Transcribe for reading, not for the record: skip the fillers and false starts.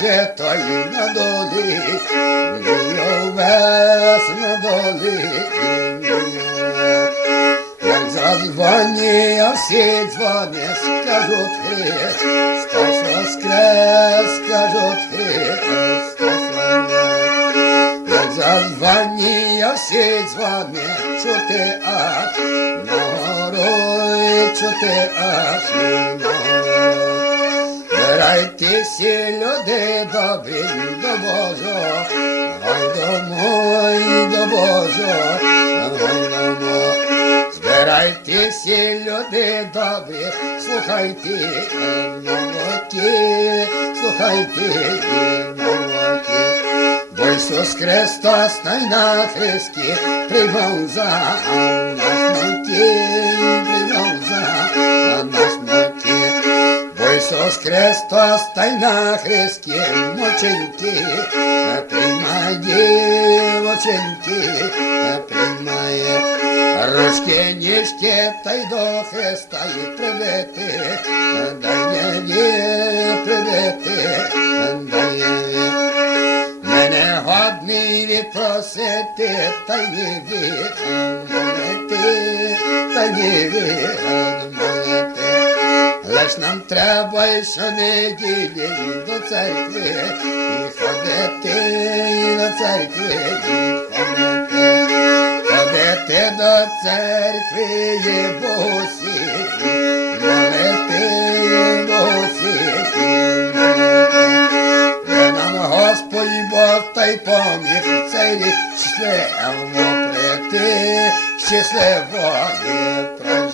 Боже, той на долі, весь на долі. Як задзвоні, всі дзвони, скажуть Христос воскрес, скажуть Христос воскрес. Як задзвоні, всі дзвони, чути аж на гору, чути аж на гору. Збирайтеся, люди добрі, до Божого, ой домой, до Божого, ой домой. Збирайтеся, люди добрі, слухайте молоді, слухайте молоді. Бо Ісус Христос на хресті приймав за нас муки, приймав за нас муки. Бо Ісус Христос на хресті мученьки приймає, мученьки приймає. Ручки, ніжки, та й до Христа і прибити, дай мені прибити, дай мені. Мене годний відпросити, та й не відмовити, та й не відмовити. Лиш нам треба й щонеділі до церкви і ходити, і до церкви і ходити. Ходити до церкви є босі, молити босі, де нам Господь Бог та й поміг цей рік щасливо прийти, щасливо прийти.